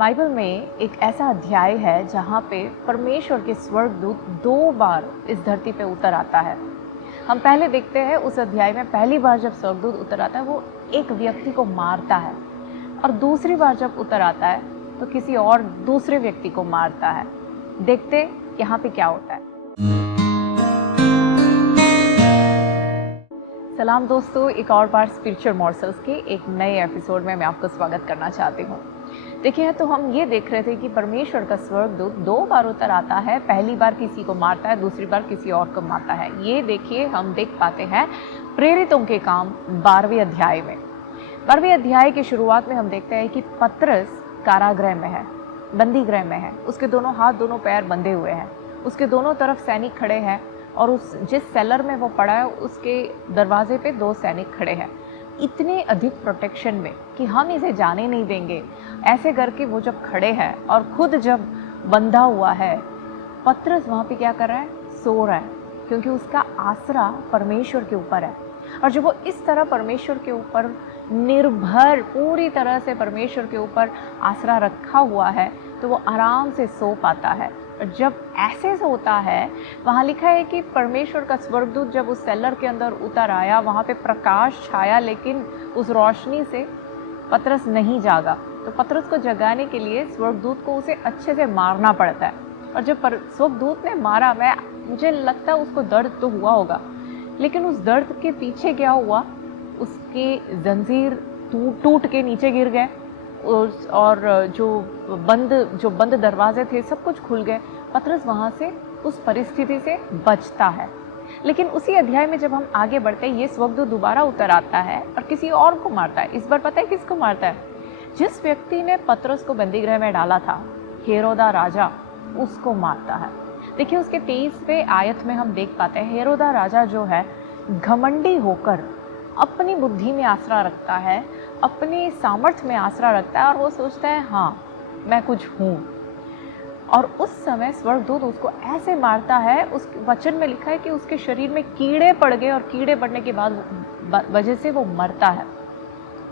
Bible में एक ऐसा अध्याय है जहाँ पे परमेश्वर के स्वर्गदूत 2 बार इस धरती पे उतर आता है। हम पहले देखते हैं उस अध्याय में पहली बार जब स्वर्गदूत उतर आता है वो एक व्यक्ति को मारता है, और दूसरी बार जब उतर आता है तो किसी और दूसरे व्यक्ति को मारता है। देखते यहाँ पे क्या होता है। सलाम दोस्तों, एक और बार स्पिरिचुअल मॉर्सल्स के एक नए एपिसोड में मैं आपको स्वागत करना चाहती हूँ। देखिए, तो हम ये देख रहे थे कि परमेश्वर का स्वर्गदूत 2 बार उतर आता है। पहली बार किसी को मारता है, दूसरी बार किसी और को मारता है। ये देखिए हम देख पाते हैं प्रेरितों के काम 12वें अध्याय में। 12वें अध्याय की शुरुआत में हम देखते हैं कि पतरस कारागृह में है, बंदी गृह में है। उसके दोनों हाथ दोनों पैर बंधे हुए हैं, उसके दोनों तरफ सैनिक खड़े हैं, और उस जिस सेलर में वो पड़ा है उसके दरवाजे पे 2 सैनिक खड़े हैं। इतने अधिक प्रोटेक्शन में कि हम इसे जाने नहीं देंगे, ऐसे करके वो जब खड़े हैं और खुद जब बंधा हुआ है, पतरस वहाँ पे क्या कर रहा है? सो रहा है, क्योंकि उसका आसरा परमेश्वर के ऊपर है। और जब वो इस तरह परमेश्वर के ऊपर निर्भर, पूरी तरह से परमेश्वर के ऊपर आसरा रखा हुआ है, तो वो आराम से सो पाता है। जब ऐसे सोता है, वहाँ लिखा है कि परमेश्वर का स्वर्गदूत जब उस सेलर के अंदर उतर आया, वहाँ पे प्रकाश छाया, लेकिन उस रोशनी से पतरस नहीं जागा। तो पतरस को जगाने के लिए स्वर्गदूत को उसे अच्छे से मारना पड़ता है। और जब स्वर्गदूत ने मारा, मुझे लगता है उसको दर्द तो हुआ होगा, लेकिन उस दर्द के पीछे क्या हुआ? उसके जंजीर टूट के नीचे गिर गए, और जो बंद दरवाजे थे सब कुछ खुल गए। पतरस वहाँ से उस परिस्थिति से बचता है। लेकिन उसी अध्याय में जब हम आगे बढ़ते हैं, ये स्वर्गदूत दोबारा उतर आता है और किसी और को मारता है। इस बार पता है किसको मारता है? जिस व्यक्ति ने पतरस को बंदीगृह में डाला था, हेरोदा राजा, उसको मारता है। देखिए, उसके 23वें आयत में हम देख पाते हैं हेरोदा राजा जो है घमंडी होकर अपनी बुद्धि में आसरा रखता है, अपने सामर्थ्य में आसरा रखता है, और वो सोचता है हाँ मैं कुछ हूँ। और उस समय स्वर्गदूत उसको ऐसे मारता है, उस वचन में लिखा है कि उसके शरीर में कीड़े पड़ गए, और कीड़े पड़ने के बाद वजह से वो मरता है।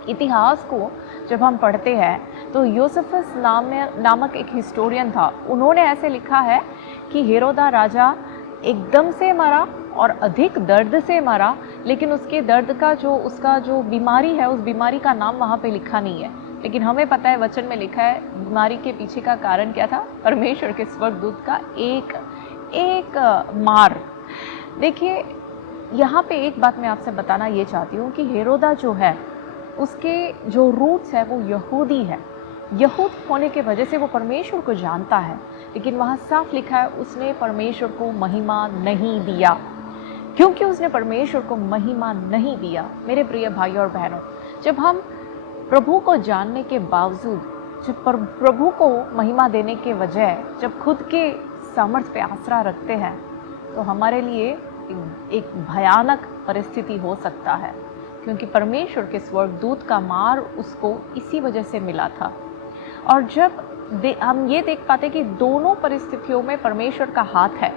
इतिहास को जब हम पढ़ते हैं तो यूसुफस नामक एक हिस्टोरियन था, उन्होंने ऐसे लिखा है कि हेरोदा राजा एकदम से मरा और अधिक दर्द से मरा, लेकिन उसके दर्द का उसका जो बीमारी है, उस बीमारी का नाम वहाँ पे लिखा नहीं है। लेकिन हमें पता है, वचन में लिखा है बीमारी के पीछे का कारण क्या था? परमेश्वर के स्वर्गदूत का एक मार। देखिए, यहाँ पे एक बात मैं आपसे बताना ये चाहती हूँ कि हेरोदा जो है, उसके जो रूट्स है वो यहूदी है। यहूद होने के वजह से वो परमेश्वर को जानता है, लेकिन वहाँ साफ लिखा है उसने परमेश्वर को महिमा नहीं दिया। क्योंकि उसने परमेश्वर को महिमा नहीं दिया, मेरे प्रिय भाई और बहनों, जब हम प्रभु को जानने के बावजूद, जब प्रभु को महिमा देने के बजाय जब खुद के सामर्थ्य पे आसरा रखते हैं, तो हमारे लिए एक भयानक परिस्थिति हो सकता है। क्योंकि परमेश्वर के स्वर्गदूत का मार उसको इसी वजह से मिला था। और जब हम ये देख पाते कि दोनों परिस्थितियों में परमेश्वर का हाथ है।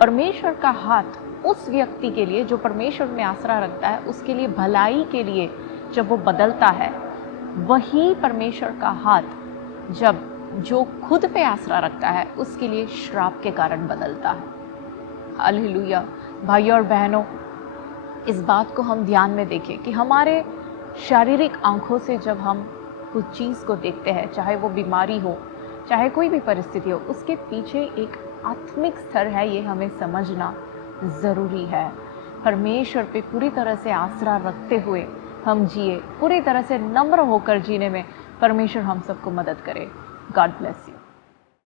परमेश्वर का हाथ उस व्यक्ति के लिए जो परमेश्वर में आसरा रखता है, उसके लिए भलाई के लिए जब वो बदलता है, वही परमेश्वर का हाथ जब जो खुद पे आसरा रखता है उसके लिए श्राप के कारण बदलता है। हालेलुया। भाइयों और बहनों, इस बात को हम ध्यान में देखें कि हमारे शारीरिक आंखों से जब हम कुछ चीज़ को देखते हैं, चाहे वो बीमारी हो, चाहे कोई भी परिस्थिति हो, उसके पीछे एक आत्मिक स्तर है, ये हमें समझना ज़रूरी है। परमेश्वर पे पूरी तरह से आसरा रखते हुए हम जिए, पूरी तरह से नम्र होकर जीने में परमेश्वर हम सबको मदद करे। God bless you.